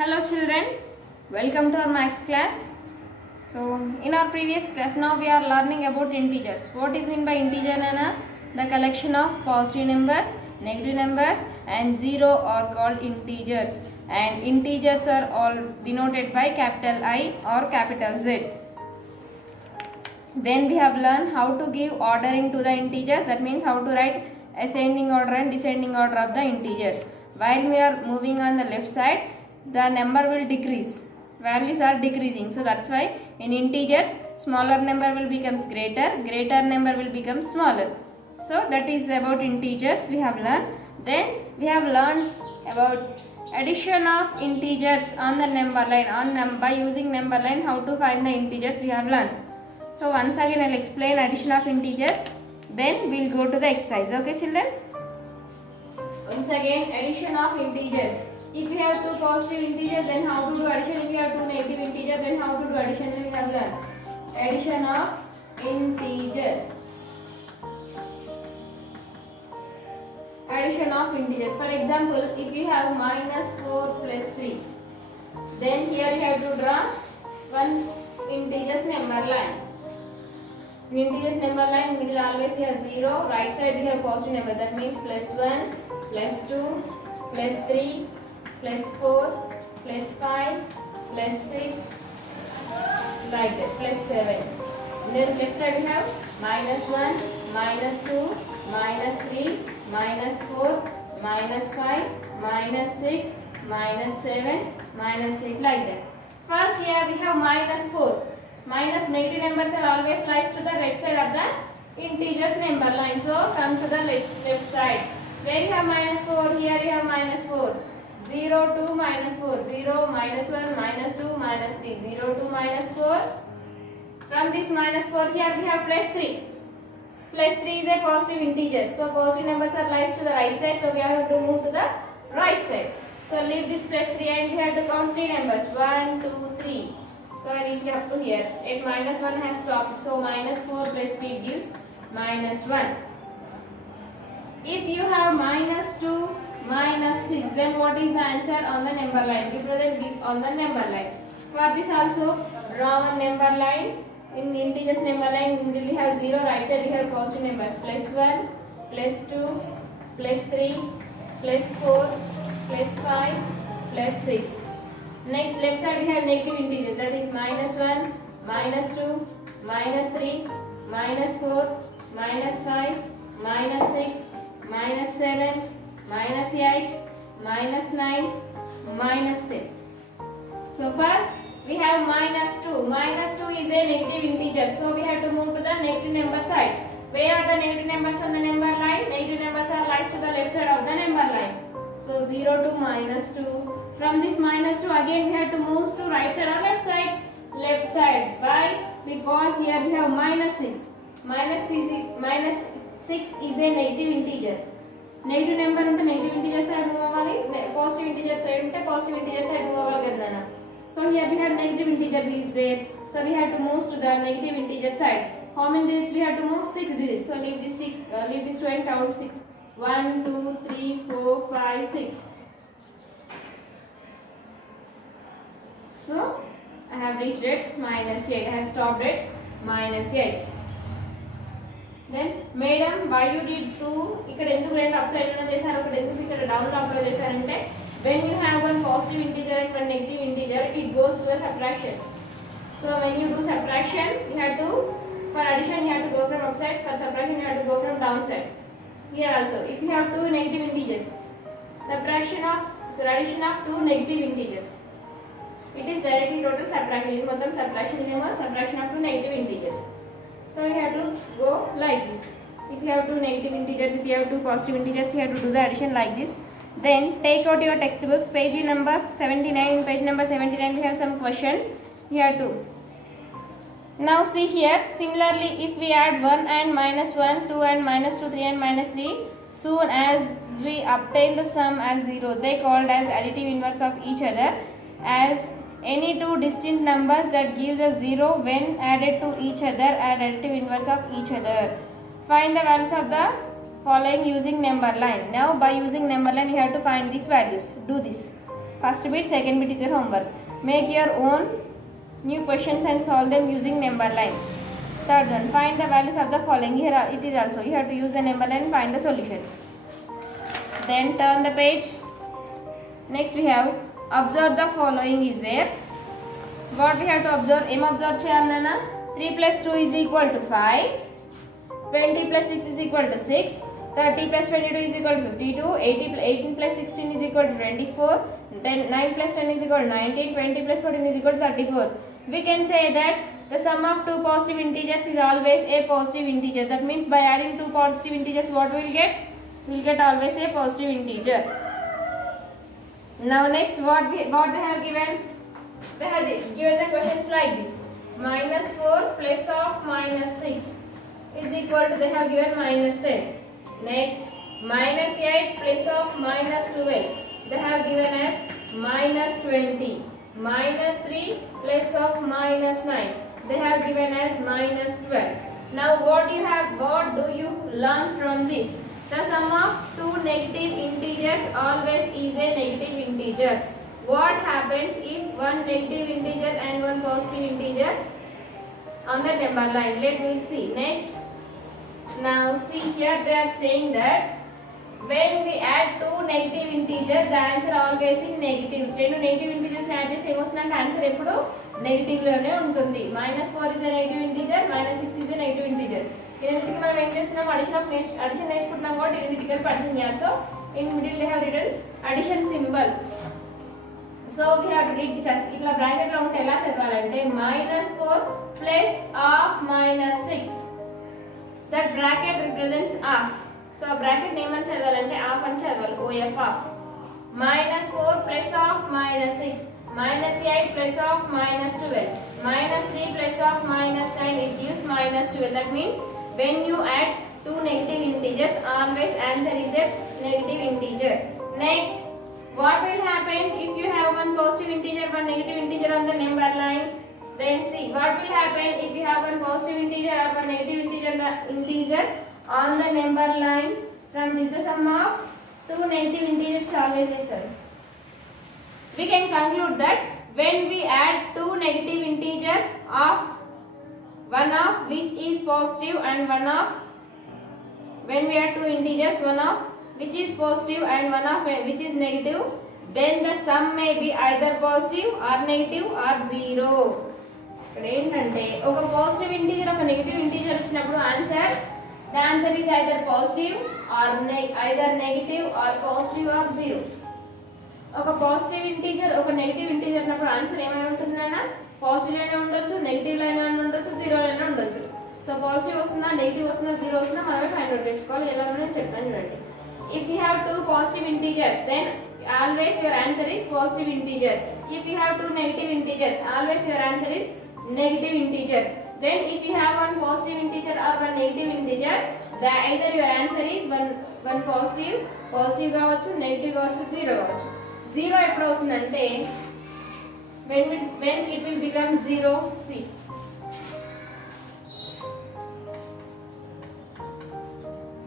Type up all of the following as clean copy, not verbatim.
Hello children, welcome to our maths class. So in our previous class now we are learning about integers. What is meant by integer Nana? The collection of positive numbers, negative numbers and zero are called integers, and integers are all denoted by capital I or capital Z. Then we have learned how to give ordering to the integers, that means how to write ascending order and descending order of the integers. While we are moving on the left side, the number will decrease, values are decreasing, so that's why in integers smaller number will becomes greater number will become smaller. So that is about integers we have learned. Then we have learned about addition of integers on the number line, by using number line how to find the integers we have learned. So once again I will explain addition of integers, then we will go to the exercise. Okay children? Once again, addition of integers. If we have two positive integers, then how to do addition? If we have two negative integers, then how to do addition? We have learned addition of integers. Addition of integers. For example, if you have minus 4 plus 3, then here you have to draw one integers number line. In integers number line, middle always we have 0, right side we have positive number, that means plus 1, plus 2, plus 3, plus 4, plus 5, plus 6, like that, plus 7. Then left side we have minus 1, minus 2, minus 3, minus 4, minus 5, minus 6, minus 7, minus 8, like that. First here we have minus 4. Minus negative numbers are always lies to the right side of the integers number line. So come to the left side. Where you have minus 4, here you have minus 4. 0, 2, minus 4. 0, minus 1, minus 2, minus 3. 0, 2, minus 4. From this minus 4, here we have plus 3. Plus 3 is a positive integer. So positive numbers are lies to the right side. So we have to move to the right side. So leave this plus 3 and we have to count 3 numbers. 1, 2, 3. So I reached up to here. At minus 1 I have stopped. So minus 4 plus 3 gives minus 1. If you have minus 2, minus 6, then what is the answer on the number line? Represent this on the number line. For this also, draw one number line. In integers number line, we have 0, right side we have positive numbers. Plus 1, plus 2, plus 3, plus 4, plus 5, plus 6. Next, left side we have negative integers, that is minus 1, minus 2, minus 3, minus 4, minus 5, minus 6, minus 7, minus 8, minus 9, minus 10. So first we have minus 2. Minus 2 is a negative integer, so we have to move to the negative number side. Where are the negative numbers on the number line? Negative numbers are lies to the left side of the number line. So 0 to minus 2. From this minus 2 again we have to move to right side or left side? Left side. Why? Because here we have minus 6. Minus 6 is a negative integer. Negative number unte negative integer side move avali, positive integer side unte positive integer side move avali kadana. So here we have negative integer is there. So we have to move to the negative integer side. How many digits we have to move? 6 digits. So leave this 2 and count 6. 1, 2, 3, 4, 5, 6. So I have reached at minus 8. I have stopped at minus 8. Then madam, why you did 2? ఇక్కడ ఎందుకు రెండు upside down చేశారు, ఒకటి ఎందుకు ఇక్కడ down లో apply చేశారంటే, when you have one positive integer and one negative integer, it goes to a subtraction. So when you do subtraction, you have to, for addition you have to go from upsides, for subtraction you have to go from downside. Here also, if you have two negative integers, addition of two negative integers, it is directly total subtraction. This is subtraction of two negative integers. So you have to go like this. If you have two negative integers, if you have two positive integers, you have to do the addition like this. Then take out your textbooks, page number 79. Page number 79 we have some questions. Here too. Now see here, similarly if we add 1 and minus 1, 2 and minus 2, 3 and minus 3, soon as we obtain the sum as 0, they called as additive inverse of each other, as any two distinct numbers that gives a 0 when added to each other are additive inverse of each other. Find the values of the following using number line. Now by using number line you have to find these values. Do this. First bit, second bit is your homework. Make your own new questions and solve them using number line. Third one, find the values of the following. Here it is also, you have to use the number line and find the solutions. Then turn the page. Next we have observe the following is there. What we have to observe? Observe cheyalana. 3 plus 2 is equal to 5. 20 plus 6 is equal to 6. 30 plus 22 is equal to 52. 18 plus 16 is equal to 24. 9 plus 10 is equal to 19. 20 plus 14 is equal to 34. We can say that the sum of two positive integers is always a positive integer. That means by adding two positive integers, what we will get? We will get always a positive integer. Now next, what they have given? They have given the questions like this. Minus 4 plus of minus 6 is equal to, they have given minus 10. Next, minus 8 plus of minus 12. They have given as minus 20. Minus 3 plus of minus 9. They have given as minus 12. Now what do you learn from this? The sum of two negative integers always is a negative integer. What happens if one negative integer and one positive integer on the number line? Let me see. Next. Now see here they are saying that when we add two negative integers, the answer always in negatives. Two negative integers add chese emostundante answer eppudu negative lone untundi. Minus 4 is a negative integer, minus 6 is a negative integer. Identity మనం ఏం చేస్తున్నాం? addition నేర్చుకుంటున్నాం కాబట్టి identical addition చేయాలి. So in middle they have written addition symbol. So we have to read this as ఇట్లా bracket లో ఉంటే ఎలా చదవాలంటే -4 plus of -6. That bracket represents half. So a bracket name అని చదవాలంటే half అని చదవాలి. OF half. -4 plus of -6. -8 plus of -12. -3 plus of -9, it gives -12. That means when you add two negative integers, always answer is a negative integer. Next, what will happen if you have one positive integer, one negative integer on the number line? Then see what will happen if you have one positive integer or one negative integer on the number line. From this, the sum of two negative integers is always a. We can conclude that when we add two negative integers of one of which is positive and one of, when we add two integers, one of which is positive and one of which is negative, then the sum may be either positive or negative or zero. ఇక్కడ ఏంటంటే ఒక positive integer ఒక negative integer వచ్చినప్పుడు the answer is either positive or either negative or positive or zero. ఒక positive integer ఒక negative integer అన్నప్పుడు answer ఏమై ఉంటుందన్నా పాజిటివ్ అయినా ఉండొచ్చు, నెగటివ్ అయినా ఉండొచ్చు, జీరో అయినా ఉండొచ్చు. సో పాజిటివ్ వస్తుందా, నెగటివ్ వస్తుందా, జీరో వస్తుందా మనమే ఫైండ్ అవుట్ చేసుకోవాలి. ఎలా నేను చెప్తాను చూడండి. If you have two positive integers, then always your answer is positive integer. If you have two negative integers, always your answer is negative integer. Then if you have one positive integer or one negative integer, either your answer is one positive కావచ్చు, negative కావచ్చు, zero కావచ్చు. Zero ఎప్పుడు అవుతుందంటే when it will become zero. See,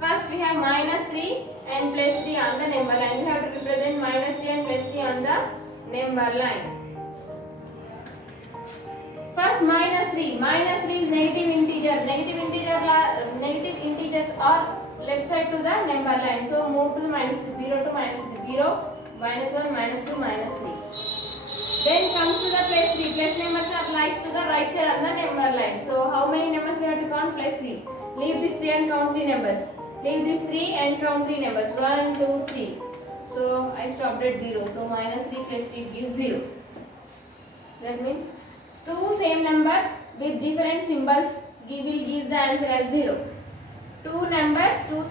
first we have -3 and +3 on the number line. We have to represent -3 and +3 on the number line. First -3 is negative integer. Negative integers are left side to the number line. So move to the -2, 0 to -3, 0, -1, -2, -3. Then comes to the +3. Plus numbers are lies to the right side on the number line. So how many numbers we have to count? +3. Leave this 3 and count 3 numbers. Leave this 3 and count 3 numbers. 1, 2, 3. So I stopped at 0. So -3 plus 3 gives 0. That means two same numbers with different symbols will give the answer as 0. Two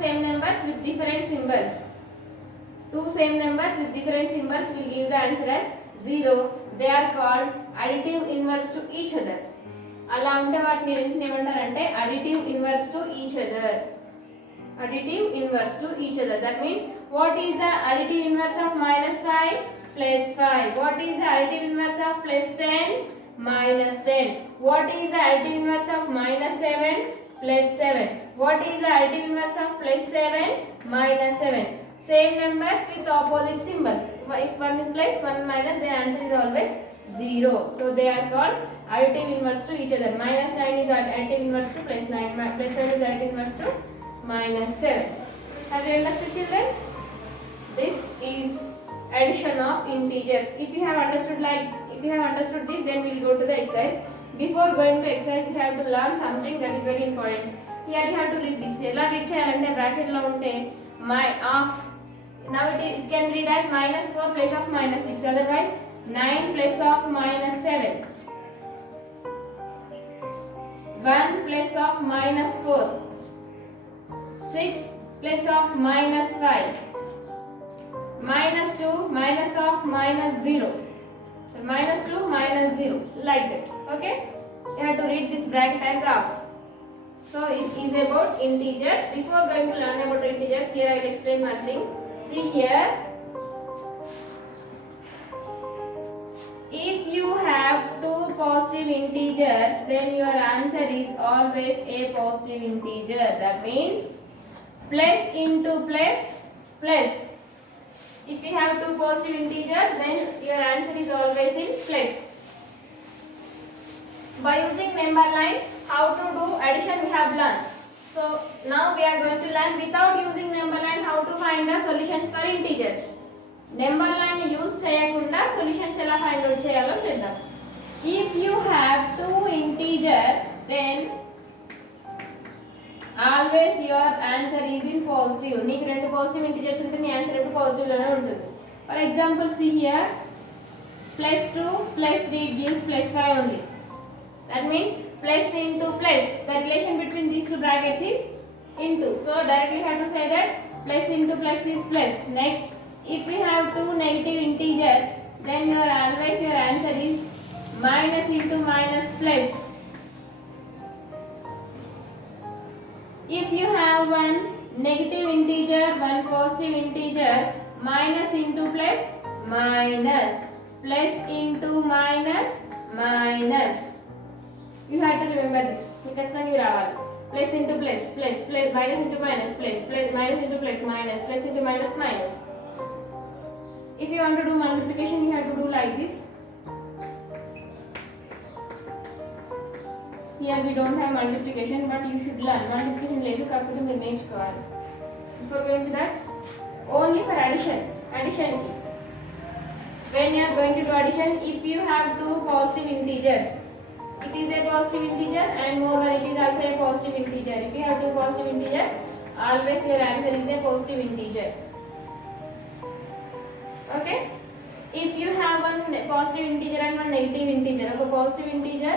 same numbers with different symbols. Two same numbers with different symbols will give the answer as 0. They are called additive inverse to each other. అలా ఉంటే వాటిని ఏమంటారంటే additive inverse to each other. Additive inverse to each other. That means what is the additive inverse of -5? +5. What is the additive inverse of +10? -10. What is the additive inverse of -7? +7. What is the additive inverse of +7? -7. Same numbers with opposite symbols. If one is plus, one minus, then answer is always 0. So they are called additive inverse to each other. Minus 9 is additive inverse to plus 9. Plus 7 is additive inverse to minus 7. Have you understood, children? This is addition of integers. If you have understood this, then we will go to the exercise. Before going to exercise, you have to learn something that is very important. Here you have to read this. ఎలా read చేయాలంటే bracket లో ఉంటే my of. Now it can read as minus 4 plus of minus 6. Otherwise 9 plus of minus 7. 1 plus of minus 4. 6 plus of minus 5. Minus 2 minus of minus 0. So minus 2 minus 0. Like that. Okay? You have to read this bracket as of. So it is about integers. Before going to learn about integers, here I will explain one thing. See here. If you have two positive integers, then your answer is always a positive integer. That means plus into plus plus. If you have two positive integers, then your answer is always in plus. By using number line, how to do addition we have learned. So now we are going to learn without using number line how to find the solutions for integers. Number line use చేయకుండా solutions ఎలా find out చేయాలో చేద్దాం. If you have two integers, then always your answer is in positive. నీకు రెండు positive integers ఉంటే నీ answer ఎప్పుడు positive లోనే ఉంటుంది. For example, see here, plus 2 plus 3 gives plus 5 only. That means plus into plus. The relation between these two brackets is into. So directly have to say that plus into plus is plus. Next, if we have two negative integers, then your answer is minus into minus plus. If you have one negative integer, one positive integer, minus into plus, minus. Plus into minus, minus. You have to remember this. మీకు ఖచ్చితంగా ఇవి రావాలి. Plus into plus, plus, plus, minus into minus, plus, plus, minus into plus, minus, plus into minus, minus. If you want to do multiplication, you have to do like this. Here we don't have multiplication, but you should learn. Multiplication లేదు కాకపోతే మీరు నేర్చుకోవాలి. Before going to that, only for addition. Addition key. When you are going to do addition, if you have two positive integers, it is a positive integer, and moreover it is also a positive integer. If you have two positive integers, always your answer is a positive integer. Okay? If you have one positive integer and one negative integer, a positive integer,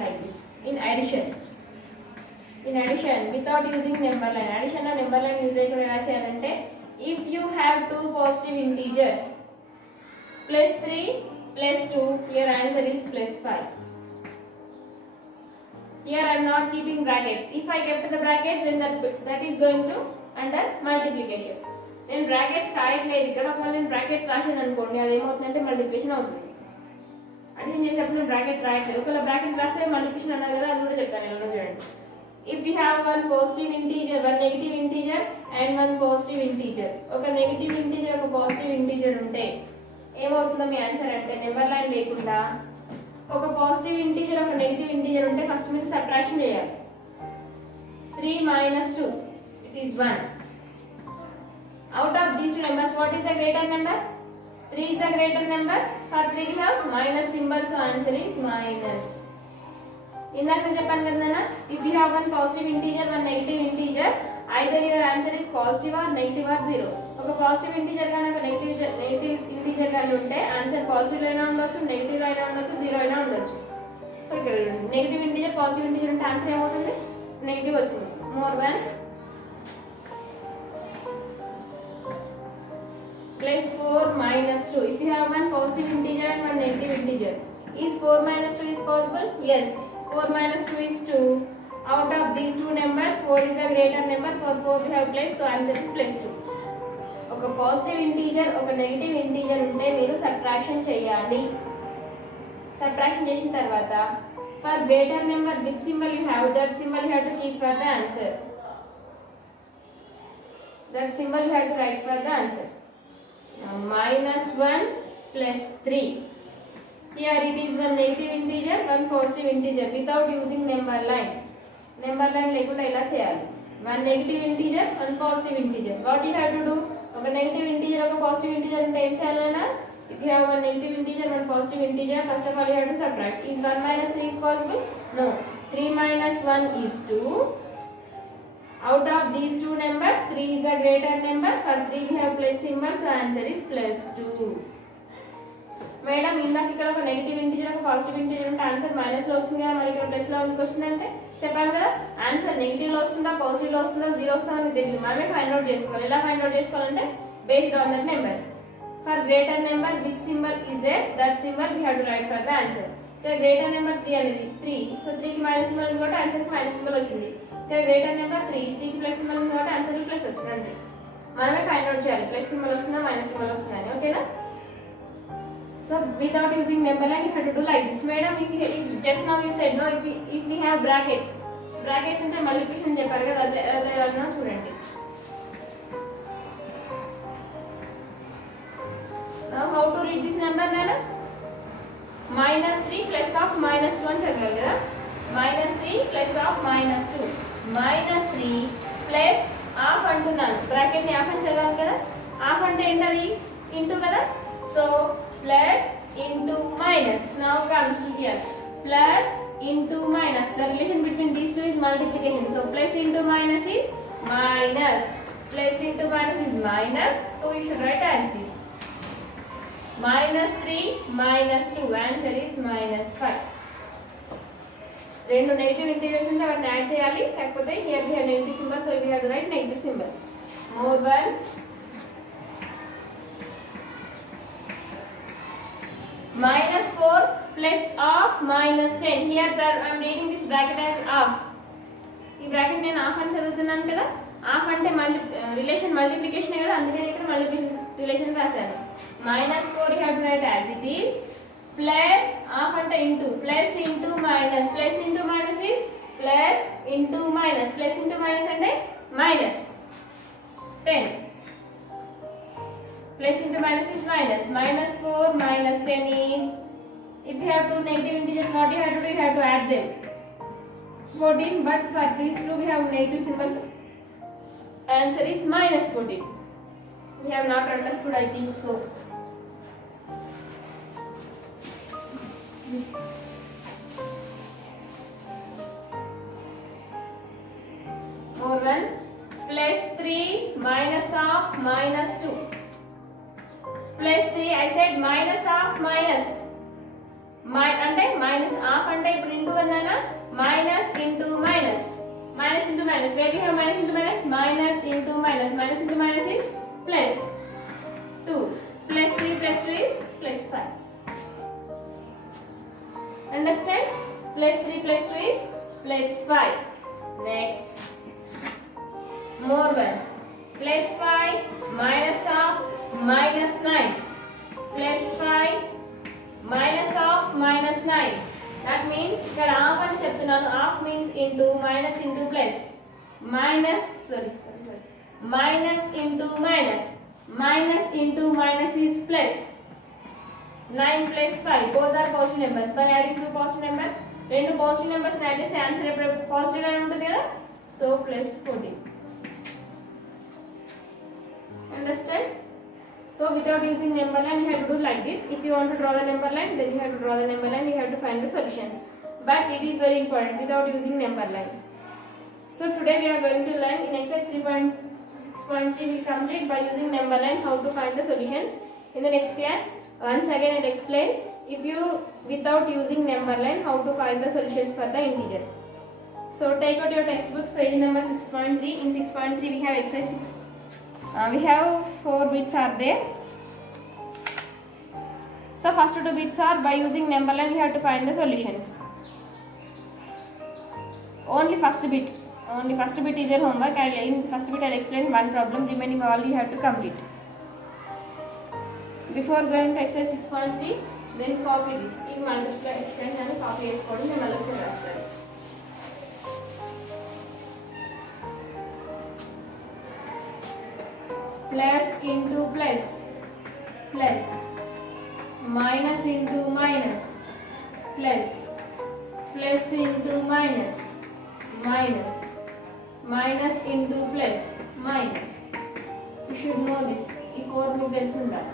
like this. In addition, without using number line, addition or number line use చేయకుండా ఎలా చేయాలంటే, if you have two positive integers, plus 3 plus 2, your answer is plus 5. Here I am not keeping brackets. If I kept the brackets, then that is going to under multiplication. Then brackets రాయట్లేదు ఇక్కడ. ఒకవేళ నేను brackets రాసాను అనుకోండి, అది ఏమవుతుందంటే multiplication అవుతుంది. Addition చేసేటప్పుడు నేను బ్రాకెట్ రాయట్లేదు. ఒకవేళ బ్రాకెట్ రాస్తే మల్టిప్లికేషన్ అన్నారు కదా, అది కూడా చెప్తాను నేను. చూడండి, if you have one positive integer, one negative integer and one positive integer, ఒక నెగిటివ్ ఇంటీజర్ ఒక పాజిటివ్ ఇంటీజర్ ఉంటే ఏమవుతుందో మీ ఆన్సర్ అంటే, నెంబర్ లైన్ లేకుండా ఒక పాజిటివ్ ఇంటీజర్ ఒక నెగిటివ్ ఇంటీజర్ ఉంటే ఫస్ట్ మీరు సబ్ట్రాక్షన్ చేయాలి. 3 minus 2, it is 1. Out of these two numbers, what is the greater number? 3 is the greater number. For 3 we have minus symbol, so answer is minus. ఇందాక నేను చెప్పాను కదా, if you have one positive integer, one negative integer, either your answer is positive or negative or 0. ఒక positive integer గాని ఒక negative integer గాని ఉంటే answer positive అయినా ఉండొచ్చు, నెగిటివ్ అయినా ఉండొచ్చు, 0 అయినా ఉండొచ్చు. సో ఇక్కడ నెగిటివ్ ఇంటీజర్ పాజిటివ్ ఇంటీజర్ ఉంటే ఆన్సర్ ఏమవుతుంది? నెగిటివ్ వచ్చింది. More than plus 4 minus 2. If you have one positive integer and one negative integer, is 4 minus 2 is possible? Yes. 4 minus 2 is 2. Out of these two numbers, 4 is a greater number. For 4 we have plus, so answer is plus 2. ఒక positive integer ఒక negative integer ఉంటే మీరు subtraction చేయాలి. Subtraction చేసిన తర్వాత for greater number which symbol you have, that symbol you have to keep for the answer. that symbol you have to write for the answer. Now minus 1 plus 3. Here it is one negative integer, one positive integer without using number line. Number line lekunda ila cheyali. One negative integer, one positive integer. What you have to do? Oka negative integer, oka positive integer unte em cheyalana? If you have one negative integer, one positive integer, first of all you have to subtract. Is 1 minus 3 is possible? No. 3 minus 1 is 2. Out of these two numbers, 3 is the greater number. For 3 we have plus symbol, so answer is plus 2. Madam, ఇందాక ఇక్కడ ఒక negative integer ఒక positive integer ఉంటే answer minus లో వస్తుంది కదా, మరి ఇక్కడ ప్లస్ లో ఎందుకు వస్తుందంటే చెప్పాను కదా, ఆన్సర్ నెగిటివ్ లో వస్తుందా పాజిటివ్ లో వస్తుందా జీరో వస్తుందా అని తెలియదు, మనమే ఫైండ్ అవుట్ చేసుకోవాలి. ఎలా ఫైండ్ అవుట్ చేసుకోవాలంటే based on that numbers. For greater number which symbol is there, that symbol we have to write for the answer. ఇక్కడ గ్రేటర్ నెంబర్ 3 అనేది 3, సో 3 కి మైనస్ సింబల్ ఉంది కాబట్టి ఆన్సర్ కి మైనస్ సింబల్ వచ్చింది. ఇక్కడ గ్రేటర్ నెంబర్ 3 కి ప్లస్ సింబల్ ఉంది కాబట్టి ఆన్సర్ కి ప్లస్ వచ్చింది. అంతే, మనమే ఫైండ్ అవుట్ చేయాలి ప్లస్ సింబల్ వస్తుందా మైనస్ సింబల్ వస్తుందా అని. ఓకేనా? So without using number line you have to do like this. Madam, if just now you said no, if we have brackets అంటే మల్టిప్లికేషన్ చెప్పారు కదా, అదే అలా చూడండి. Now how to read this number nana? Minus 3 plus of minus 2 అని చదవాలి కదా. Minus 3 plus of minus 2. Minus 3 plus half అంటున్నాను, బ్రాకెట్ ని హాఫ్ అని చదవాలి కదా. హాఫ్ అంటే ఏంటది? ఇంటూ కదా. So plus into minus. Now comes to here. Plus into minus. The relation between these two is multiplication. So plus into minus is minus. Plus into minus is minus. So you should write as this. Minus 3 minus 2. Answer is minus 5. రెండు negative integers ఉంటే వాటిని add చేయాలి. కాకపోతే here we have negative symbol, so we have to write negative symbol. More one. Minus 4 plus of minus 10. Here I am reading this bracket as half. ఈ bracket నేను half అని చదువుతున్నాను కదా. Half అంటే రిలేషన్ మల్టిప్లికేషన్ కదా, అందుకని ఇక్కడ multiplication relation రాశాను. Minus 4 you have to write as it is. Plus half అంటే into, plus into minus, plus into minus is plus into minus, plus into minus అంటే minus 10. Plus into minus is minus. Minus 4 minus 10 is, if you have two negative integers, what you have to do? You have to add them. 14, but for these two we have negative symbols. Answer is minus 14. We have not understood, I think so. More one. Plus 3 minus of minus 2. Plus 3, I said minus of minus. అంటే minus half అంటే ఇప్పుడు into అన్నానా, minus into minus, minus into minus. Where we have minus into minus, minus into minus, minus into minus is plus 2. Plus 3 plus 2 is plus 5. Understand? Plus 3 plus 2 is plus 5. Next, more one. Plus 5 minus of minus 9. Plus 5 minus of minus 9. That means ఇక్కడ half అని చెప్తున్నాను. Half means into, minus into plus. Minus, sorry. Minus into minus. Minus into minus is plus. 9 plus 5. Both are positive numbers. By adding two positive numbers, రెండు positive numbers ని add చేస్తే answer ఎప్పుడు positive అని ఉంటుంది కదా. So plus 14. Understand? So without using number line, you have to do like this. If you want to draw the number line, then you have to draw the number line. You have to find the solutions. But it is very important without using number line. So today we are going to learn in exercise 3.6.3 we complete by using number line how to find the solutions. In the next class, once again I will explain if you without using number line how to find the solutions for the integers. So take out your textbooks, page number 6.3. In 6.3 we have exercise 6. We have 4 bits are there. So first two bits are by using number line you have to find the solutions. Only first bit is your homework, and in first bit I will explain one problem, remaining all you have to complete. Before going to exercise 6.3, then copy this. In multiply extend and copy చేసుకోవడం నేను మళ్ళీ రాస్తాను. plus into plus, plus, minus into minus, plus, plus into minus, minus, minus into plus, minus. You should know this. ఈ 4 మీకు తెలిసి ఉండాలి.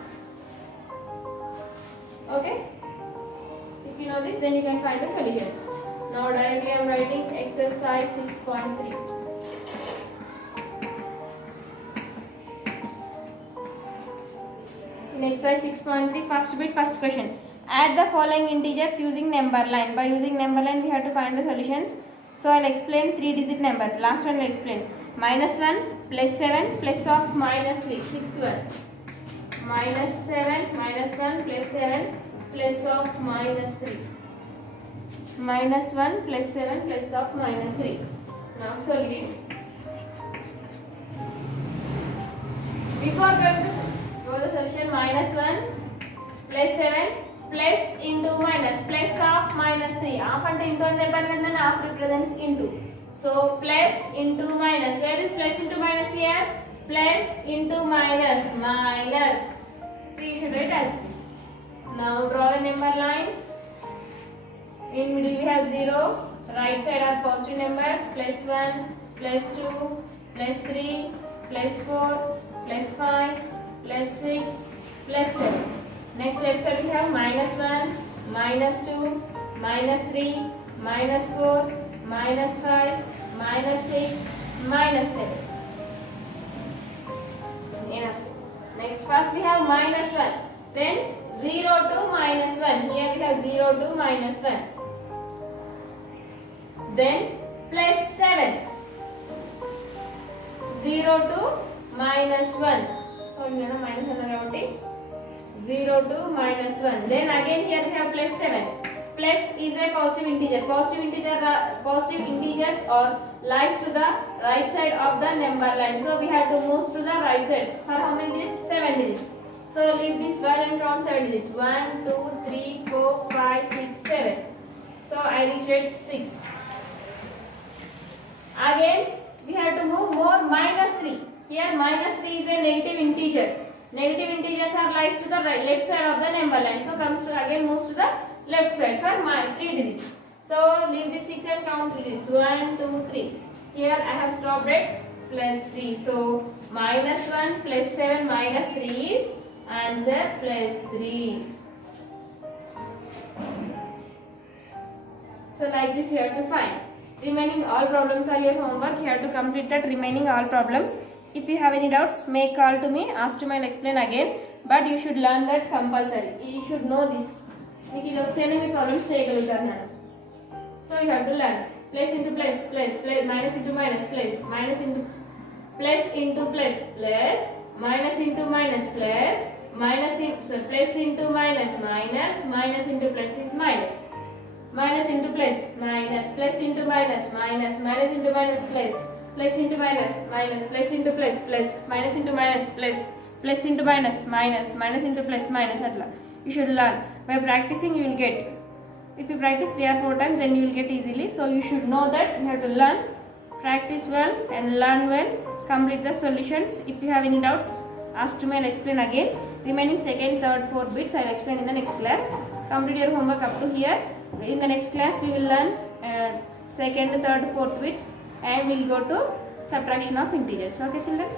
Okay? If you know this, then you can find the solutions. Now directly I am writing exercise 6.3. In exercise 6.3, first bit, first question. Add the following integers using number line. By using number line, we have to find the solutions. So I'll explain 3-digit number. Last one I'll explain. -1 plus 7 plus of -3. 6th one. -7 -1 plus 7 plus of -3. -1 plus 7 plus of -3. Now solution. Before going to the solution, -1 plus 7 plus into minus, plus of -3. Half and into and then half represents into. So plus into minus. Where is plus into minus here? Plus into minus, minus. 3 should write as this. Now draw the number line. In middle we have 0. Right side are positive numbers. +1, +2, +3, +4, +5, +6, +7. Next left side we have -1, -2, -3, -4, -5, -6, -7. Enough. Next first we have -1. Then 0 to -1. Here we have 0 to -1. Then +7. 0 to -1. So -1 0 to -1. Then again here we have +7. Plus is a positive integer. Positive integers or lies to the right side of the number line. So we have to move to the right side. For how many digits? 7 digits. So leave this while and count 7 digits. 1, 2, 3, 4, 5, 6, 7. So I reached at 6. Again we have to move more -3. Here -3 is a negative integer. Negative integers are lies to the right, left side of the number line. So comes to again moves to the left side for 3 digits. So leave this 6 and count 3 digits. 1, 2, 3. Here I have stopped at +3. So -1 plus 7 -3 is answer +3. So like this you have to find. Remaining all problems are your homework. You have to complete that remaining all problems. If you have any doubts, may call to me, ask to me, I'll explain again. But you should learn that compulsory. You should know this. మీకు ఇది వస్తేనే మీ problems చేయగలుగుతారు నేను. So you have to learn. Plus into plus plus plus minus into minus plus minus into plus into plus plus minus into minus plus minus plus into minus minus minus into plus is minus minus into plus minus plus into minus minus minus into minus plus plus into minus minus plus into plus plus minus into minus plus plus into minus minus minus into plus minus అట్లా. You should learn. By practicing you will get. If you practice 3 or 4 times then you will get easily. So you should know that you have to learn, practice well and learn well. Complete the solutions. If you have any doubts, ask to me, I'll explain again. Remaining 2nd, 3rd, 4th bits I'll explain in the next class. Complete your homework up to here. In the next class we will learn 2nd, 3rd, 4th bits and we'll go to subtraction of integers. Okay children?